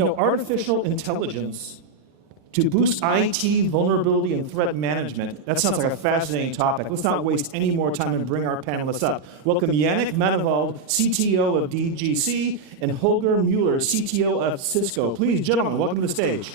artificial intelligence to boost IT vulnerability and threat management. That sounds like a fascinating topic. Let's not waste any more time and bring our panelists up. Welcome Janek Maiwald, CTO of DGC, and Holger Müller, CTO of Cisco. Please, gentlemen, welcome to the stage.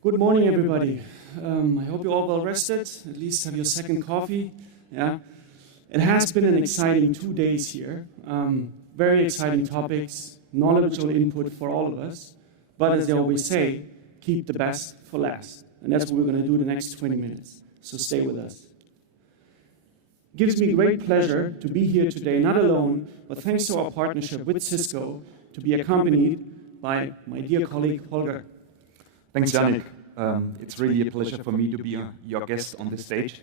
Good morning, everybody. I hope you're all well rested, at least have your second coffee. Yeah, it has been an exciting 2 days here. Very exciting topics, knowledgeable input for all of us. But as they always say, keep the best for last. And that's what we're going to do the next 20 minutes. So stay with us. It gives me great pleasure to be here today, not alone, but thanks to our partnership with Cisco, to be accompanied by my dear colleague, Holger. Thanks, Janek. It's really a pleasure for me to be your guest on this stage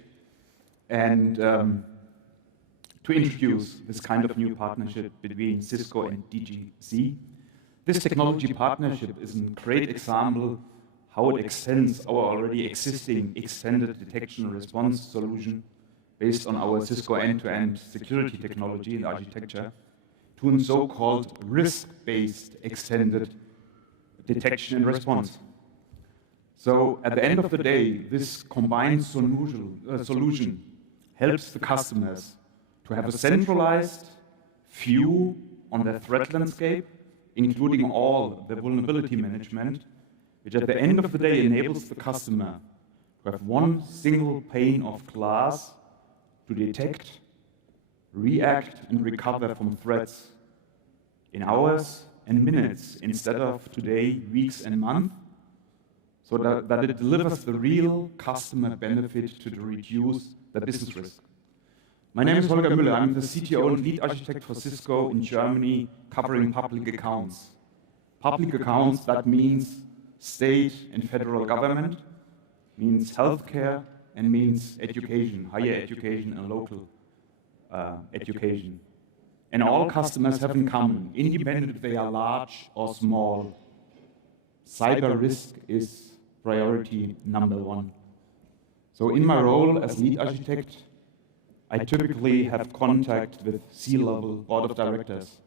and to introduce this kind of new partnership between Cisco and DGC. This technology partnership is a great example how it extends our already existing extended detection and response solution based on our Cisco end-to-end security technology and architecture to a so-called risk-based extended detection and response. So at the end of the day, this combined solution helps the customers to have a centralized view on their threat landscape, including all the vulnerability management, which at the end of the day enables the customer to have one single pane of glass to detect, react, and recover from threats in hours and minutes instead of today, weeks and months, so that it delivers the real customer benefit to reduce the business risk. My name is Holger Müller. I'm the CTO and lead architect for Cisco in Germany, covering public accounts. Public accounts, that means state and federal government, means healthcare, and means education, higher education and local education. And all customers have in common, independent if they are large or small, cyber risk is priority number one. So in my role as lead architect, I typically have contact with C-level board of directors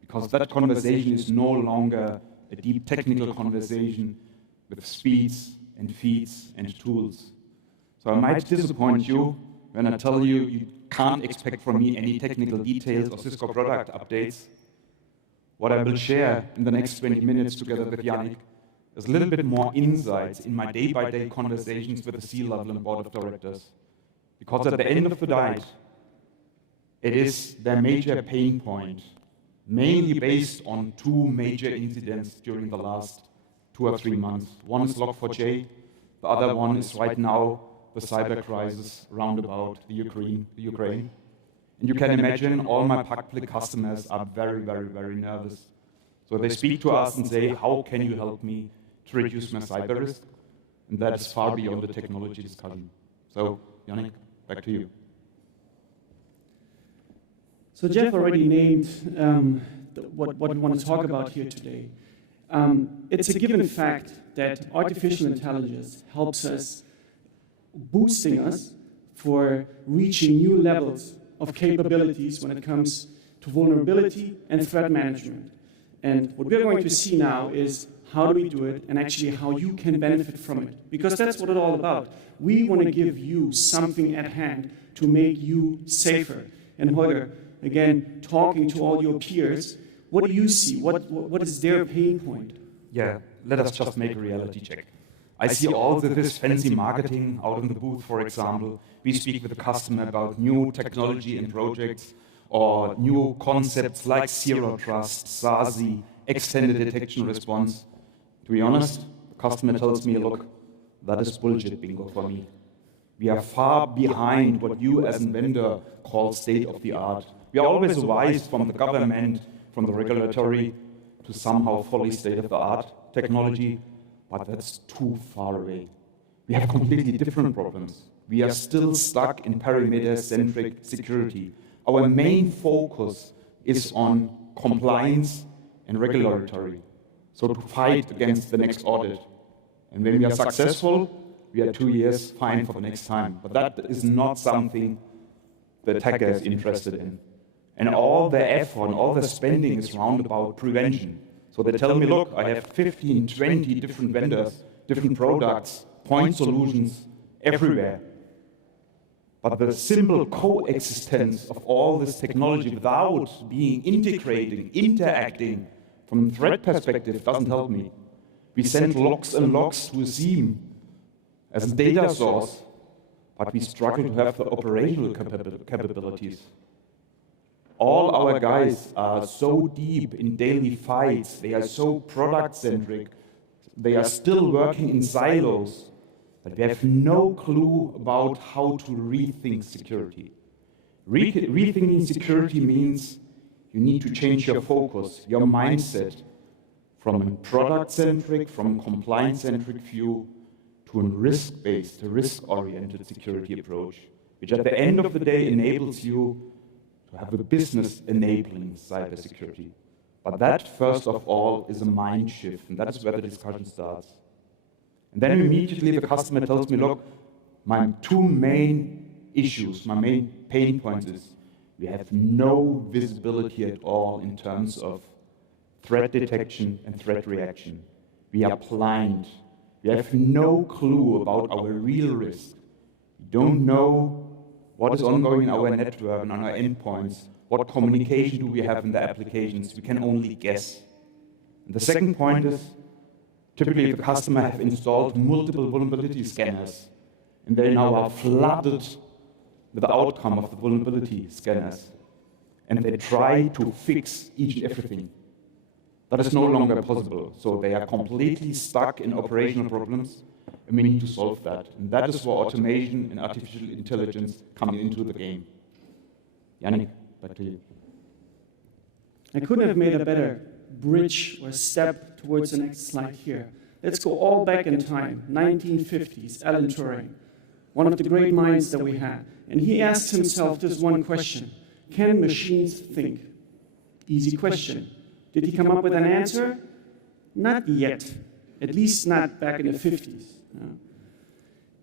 because that conversation is no longer a deep technical conversation with speeds and feeds and tools. So I might disappoint you when I tell you you can't expect from me any technical details or Cisco product updates. What I will share in the next 20 minutes together with Janek is a little bit more insights in my day-by-day conversations with the C-level and board of directors. Because at the end of the day, it is their major pain point, mainly based on two major incidents during the last 2 or 3 months. One is Log4j, the other one is right now the cyber crisis round about the Ukraine. And you can imagine all my public customers are very, very, very nervous. So they speak to us and say, how can you help me to reduce my cyber risk? And that is far beyond the technology discussion. So, Janek, back to you. So Jeff already named what we want to talk about here today. It's a given fact that artificial intelligence helps us, boosting us for reaching new levels of capabilities when it comes to vulnerability and threat management. And what we're going to see now is how do we do it and actually how you can benefit from it. Because that's what it's all about. We want to give you something at hand to make you safer. And Holger, again, talking to all your peers, what do you see? What is their pain point? Yeah, let us just make a reality check. I see all this fancy marketing out in the booth, for example. We speak with the customer about new technology and projects or new concepts like Zero Trust, SASE, extended detection response. To be honest, the customer tells me, look, that is bullshit bingo for me. We are far behind what you as a vendor call state of the art. We are always advised from the government, from the regulatory, to somehow fully state of the art technology, but that's too far away. We have completely different problems. We are still stuck in perimeter-centric security. Our main focus is on compliance and regulatory, so to fight against the next audit. And when we are successful, we are 2 years, fine for the next time. But that is not something the attacker is interested in. And all their effort and all their spending is round about prevention. So they tell me, look, I have 15, 20 different vendors, different products, point solutions everywhere. But the simple coexistence of all this technology without being integrating, interacting from a threat perspective doesn't help me. We send logs and logs to a SIEM as a data source, but we struggle to have the operational capabilities. All our guys are so deep in daily fights, they are so product-centric, they are still working in silos, that we have no clue about how to rethink security. Rethinking security means you need to change your focus, your mindset, from a product-centric, from a compliance-centric view, to a risk-based, a risk-oriented security approach, which at the end of the day enables you to have a business enabling cybersecurity. But that, first of all, is a mind shift, and that is where the discussion starts. And then immediately the customer tells me, look, my two main issues, my main pain points is we have no visibility at all in terms of threat detection and threat reaction. We are blind. We have no clue about our real risk. We don't know what is ongoing in our network and on our endpoints. What communication do we have in the applications? We can only guess. And the second point is, typically the customer have installed multiple vulnerability scanners, and they now are flooded with the outcome of the vulnerability scanners. And they try to fix each and everything. That is no longer possible. So they are completely stuck in operational problems, and we need to solve that. And that is where automation and artificial intelligence come into the game. Janek, back to you. I couldn't have made a better bridge or step towards the next slide here. Let's go all back in time, 1950s, Alan Turing, one of the great minds that we had. And he asked himself this one question: can machines think? Easy question. Did he come up with an answer? Not yet, at least not back in the 50s.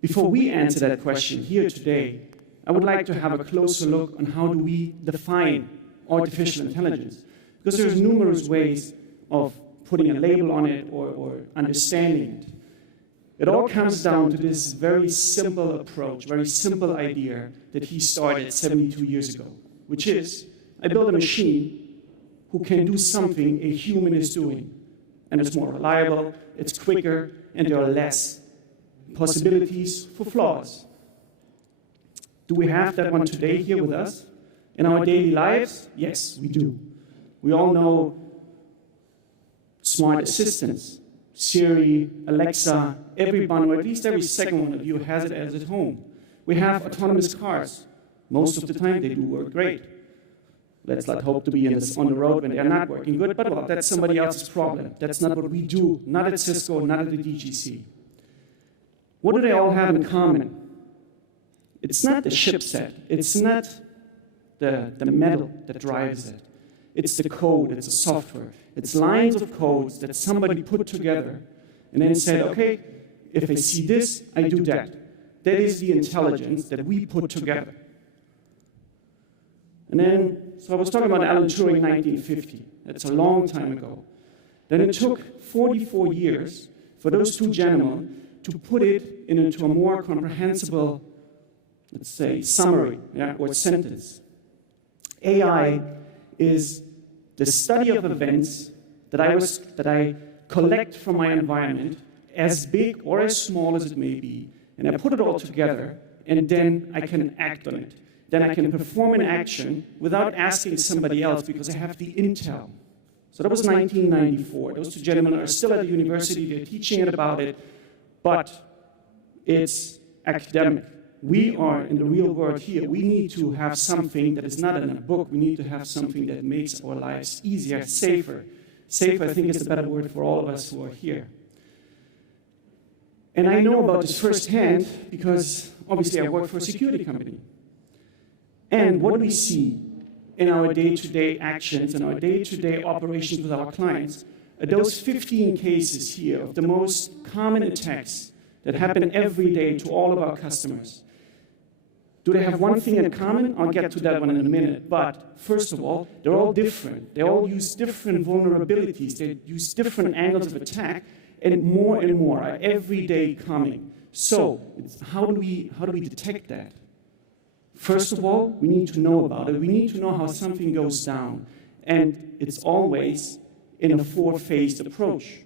Before we answer that question here today, I would like to have a closer look on how do we define artificial intelligence. Because there's numerous ways of putting a label on it or understanding it. It all comes down to this very simple approach, very simple idea that he started 72 years ago, which is, I build a machine who can do something a human is doing. And it's more reliable, it's quicker, and there are less possibilities for flaws. Do we have that one today here with us? In our daily lives? Yes, we do. We all know smart assistants, Siri, Alexa, everyone, or at least every second one of you has it as at home. We have autonomous cars. Most of the time they do work great. Let's not hope to be on the road when they're not working good, but well, that's somebody else's problem. That's not what we do, not at Cisco, not at the DGC. What do they all have in common? It's not the chipset. It's not the metal that drives it. It's the code. It's the software. It's lines of codes that somebody put together and then said, okay, if I see this, I do that. That is the intelligence that we put together. And then, so I was talking about Alan Turing in 1950. That's a long time ago. Then it took 44 years for those two gentlemen to put it into a more comprehensible, let's say, summary, or sentence. AI is the study of events that I collect from my environment, as big or as small as it may be, and I put it all together, and then I can act on it. Then I can perform an action without asking somebody else because I have the intel. So that was 1994. Those two gentlemen are still at the university. They're teaching it about it, but it's academic. We are in the real world here. We need to have something that is not in a book. We need to have something that makes our lives easier, safer. Safer, I think, is the better word for all of us who are here. And I know about this firsthand because, obviously, I work for a security company. And what we see in our day-to-day actions and our day-to-day operations with our clients are those 15 cases here of the most common attacks that happen every day to all of our customers. Do they have one thing in common? I'll get to that one in a minute. But first of all, they're all different. They all use different vulnerabilities. They use different angles of attack, and more are every day coming. So how do we detect that? First of all, we need to know about it. We need to know how something goes down. And it's always in a 4-phased approach.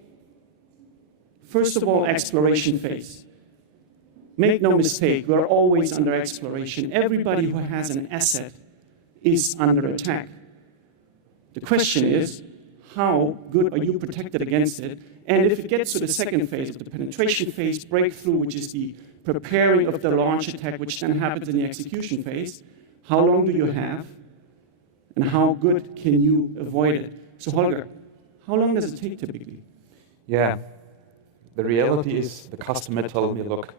First of all, exploration phase. Make no mistake, we're always under exploration. Everybody who has an asset is under attack. The question is, how good are you protected against it? And if it gets to the second phase, of the penetration phase, breakthrough, which is the preparing of the launch attack, which then happens in the execution phase, how long do you have? And how good can you avoid it? So Holger, how long does it take typically? Yeah, the reality is the customer told me, look,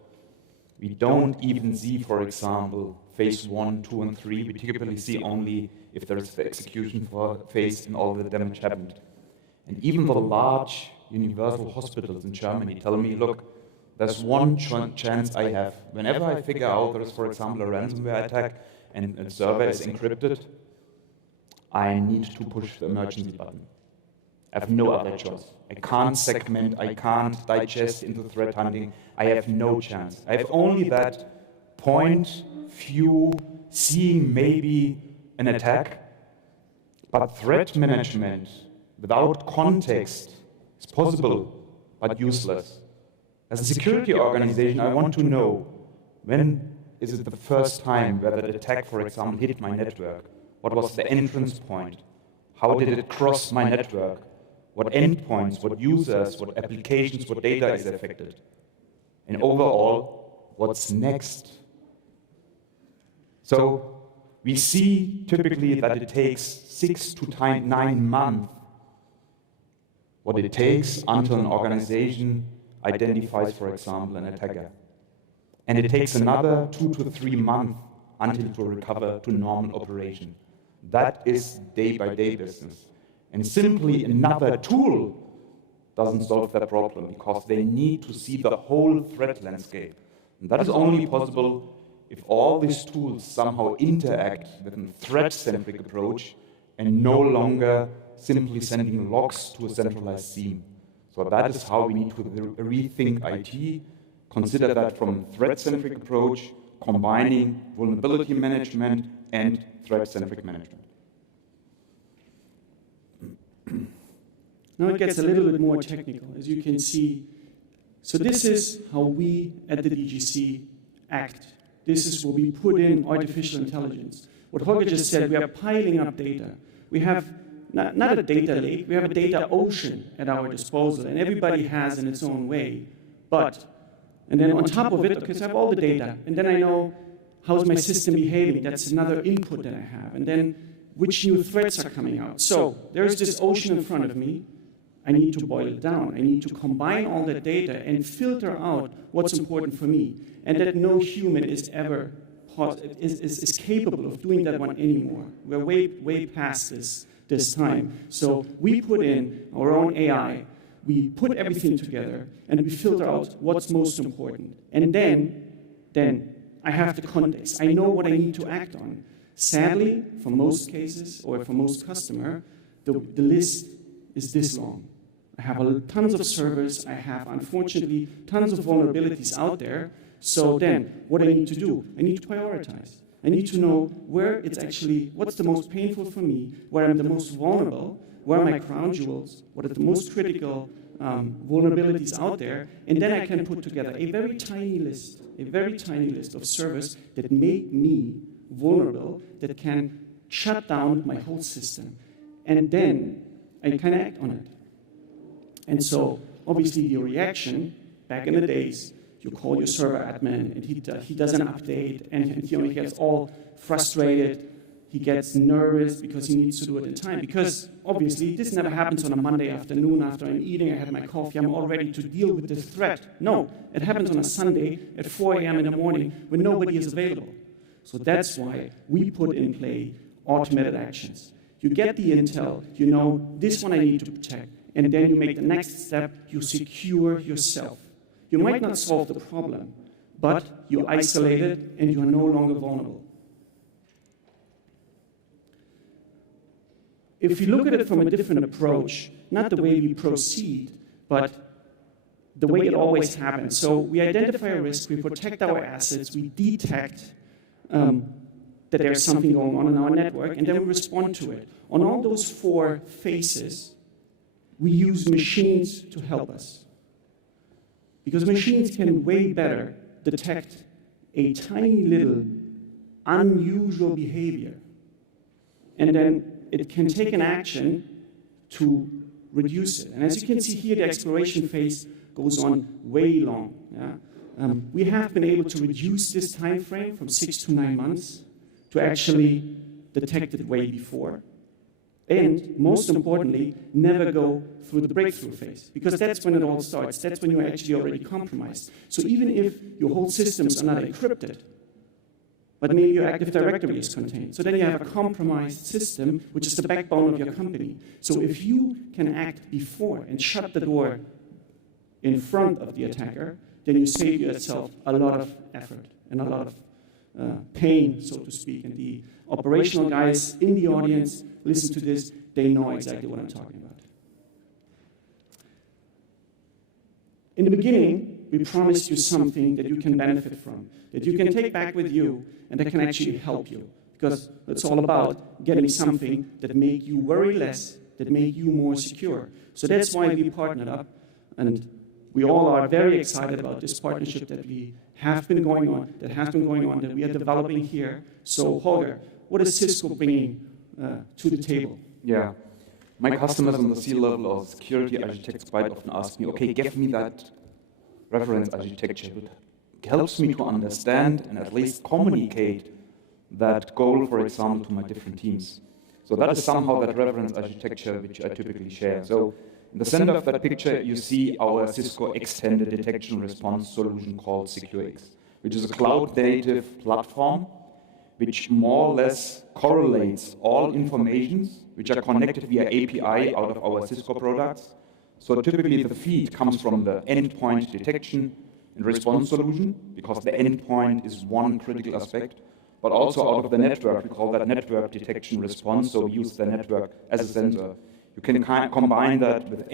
we don't even see, for example, phase 1, 2, and 3. We typically see only if there's the execution phase and all the damage happened. And even the large universal hospitals in Germany tell me, look, there's one chance I have. Whenever I figure out there is, for example, a ransomware attack and a server is encrypted, I need to push the emergency button. I have no other choice. I can't segment, I can't digest into threat hunting. I have no chance. I have only that point view, seeing maybe an attack, but threat management without context is possible, but useless. As a security organization, I want to know when is it the first time where that attack, for example, hit my network? What was the entrance point? How did it cross my network? What endpoints, what users, what applications, what data is affected? And overall, what's next? So we see typically that it takes 6 to 9 months what it takes until an organization identifies, for example, an attacker. And it takes another 2 to 3 months until to recover to normal operation. That is day-by-day business. And simply another tool doesn't solve that problem because they need to see the whole threat landscape. And that is only possible if all these tools somehow interact with a threat-centric approach and no longer simply sending logs to a centralized SIEM. So that is how we need to rethink IT, consider that from a threat-centric approach, combining vulnerability management and threat-centric management. Now it gets a little bit more technical, as you can see. So this is how we at the DGC act. This is where we put in artificial intelligence. What Holger just said, we are piling up data. We have not a data lake, we have a data ocean at our disposal, and everybody has in its own way. And then on top of it, okay, so I have all the data, and then I know how's my system behaving. That's another input that I have. And then which new threats are coming out. So there's this ocean in front of me. I need to boil it down. I need to combine all that data and filter out what's important for me, and that no human is ever is capable of doing that one anymore. We're way past this time. So we put in our own AI. We put everything together, and we filter out what's most important. And then I have the context. I know what I need to act on. Sadly, for most cases, or for most customer, the list is this long. I have tons of servers. I have, unfortunately, tons of vulnerabilities out there. So then, what do I need to do? I need to prioritize. I need to know where it's actually, what's the most painful for me, where I'm the most vulnerable, where are my crown jewels, what are the most critical vulnerabilities out there, and then I can put together a very tiny list of servers that make me vulnerable, that can shut down my whole system. And then I can act on it. And so, obviously, the reaction, back in the days, you call your server admin, and he does an update, and he gets all frustrated. He gets nervous because he needs to do it in time. Because, obviously, this never happens on a Monday afternoon after I'm eating, I have my coffee, I'm all ready to deal with this threat. No, it happens on a Sunday at 4 a.m. in the morning when nobody is available. So that's why we put in play automated actions. You get the intel, you know, this one I need to protect, and then you make the next step, you secure yourself. You might not solve the problem, but you isolate it and you are no longer vulnerable. If you look at it from a different approach, not the way we proceed, but the way it always happens. So we identify a risk, we protect our assets, we detect that there's something going on in our network, and then we respond to it. On all those 4 phases, we use machines to help us. Because machines can way better detect a tiny little unusual behavior. And then it can take an action to reduce it. And as you can see here, the exploration phase goes on way long. Yeah? We have been able to reduce this time frame from 6 to 9 months to actually detect it way before. And most importantly, never go through the breakthrough phase, because that's when it all starts. That's when you're actually already compromised. So even if your whole systems are not encrypted, but maybe your Active Directory is contained, so then you have a compromised system, which is the backbone of your company. So if you can act before and shut the door in front of the attacker, then you save yourself a lot of effort and a lot of pain, so to speak. And the operational guys in the audience listen to this, they know exactly what I'm talking about. In the beginning, we promised you something that you can benefit from, that you can take back with you, and that can actually help you. Because it's all about getting something that make you worry less, that make you more secure. So that's why we partnered up, and we all are very excited about this partnership that we have been going on, that we are developing here. So Holger, what is Cisco bringing to the table? Yeah. My customers on the C-level or security architects quite often ask me, okay, give me that reference architecture. It helps me to understand and at least communicate that goal, for example, to my different teams. So that is somehow that reference architecture which I typically share. So in the center of that picture, you see our Cisco extended detection response solution called SecureX, which is a cloud-native platform which more or less correlates all informations which are connected via API out of our Cisco products. So typically the feed comes from the endpoint detection and response solution, because the endpoint is one critical aspect, but also out of the network. We call that network detection response, so we use the network as a sensor. You can combine that with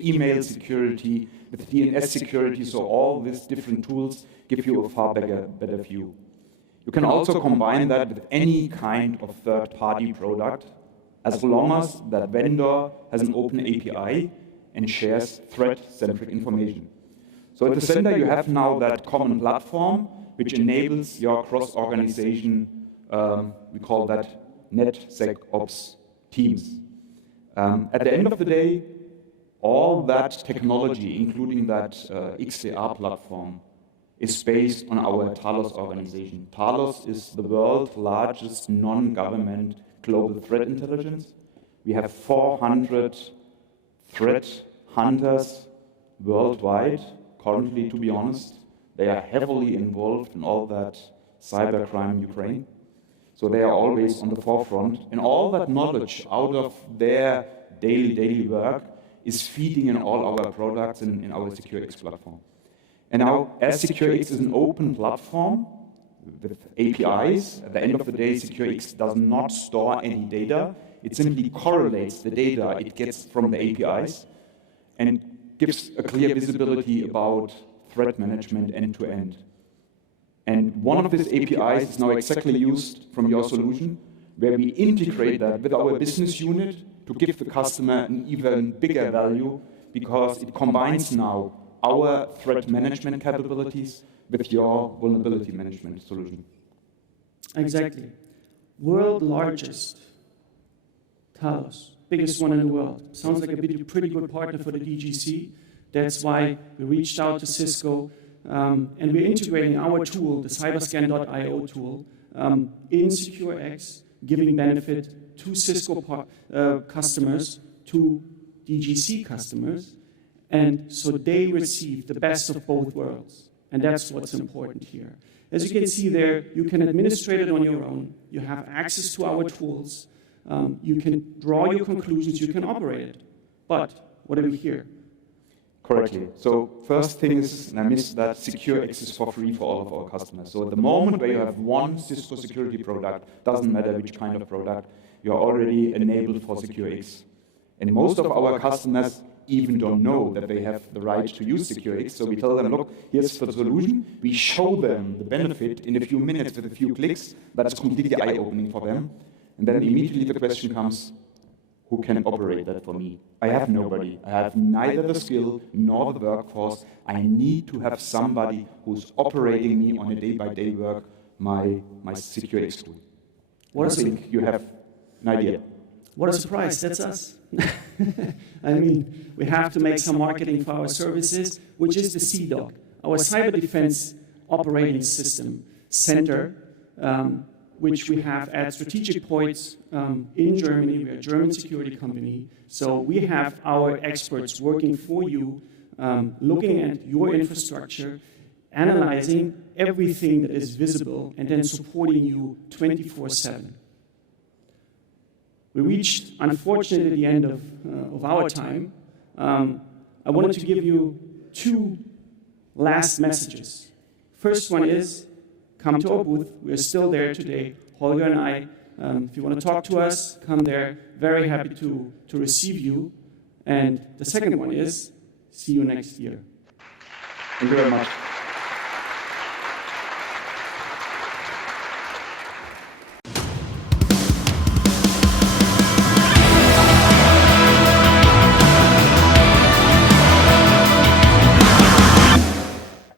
email security, with DNS security, so all these different tools give you a far better view. You can also combine that with any kind of third-party product, as long as that vendor has an open API and shares threat-centric information. So at the center, you have now that common platform, which enables your cross-organization, we call that NetSecOps teams. At the end of the day, all that technology, including that XDR platform, is based on our Talos organization. Talos is the world's largest non-government global threat intelligence. We have 400 threat hunters worldwide, currently, to be honest. They are heavily involved in all that cybercrime in Ukraine. So they are always on the forefront. And all that knowledge out of their daily work is feeding in all our products in our SecureX platform. And now, as SecureX is an open platform with APIs, at the end of the day, SecureX does not store any data. It simply correlates the data it gets from the APIs and gives a clear visibility about threat management end-to-end. And one of these APIs is now exactly used from your solution, where we integrate that with our business unit to give the customer an even bigger value, because it combines now our threat management capabilities with your vulnerability management solution. Exactly. World largest, Talos, biggest one in the world. Sounds like a pretty good partner for the DGC. That's why we reached out to Cisco, and we're integrating our tool, the cyberscan.io tool, in SecureX, giving benefit to Cisco customers, to DGC customers, and so they receive the best of both worlds. And that's what's important here. As you can see there, you can administrate it on your own. You have access to our tools. You can draw your conclusions. You can operate it. But what do we hear? correctly. So first thing is, and I missed that, secure access for free for all of our customers. So at the moment where you have one Cisco security product, doesn't matter which kind of product, you're already enabled for SecureX. And most of our customers even don't know that they have the right to use SecureX. So we tell them, look, here's the solution. We show them the benefit in a few minutes with a few clicks. That's completely eye-opening for them. And then immediately the question comes, who can operate that for me? I have nobody. I have neither the skill nor the workforce. I need to have somebody who's operating me on a day-by-day work, my SecureX tool. I think you have an idea. What a surprise, that's us. I mean, we have to make some marketing for our services, which is the CDOC, our Cyber Defense Operating System Center, which we have at strategic points in Germany. We're a German security company. So we have our experts working for you, looking at your infrastructure, analyzing everything that is visible, and then supporting you 24/7. We reached, unfortunately, the end of our time. I wanted to give you two last messages. First one is, come to our booth. We're still there today, Holger and I. If you want to talk to us, come there. Very happy to receive you. And the second one is, see you next year. Thank you very much.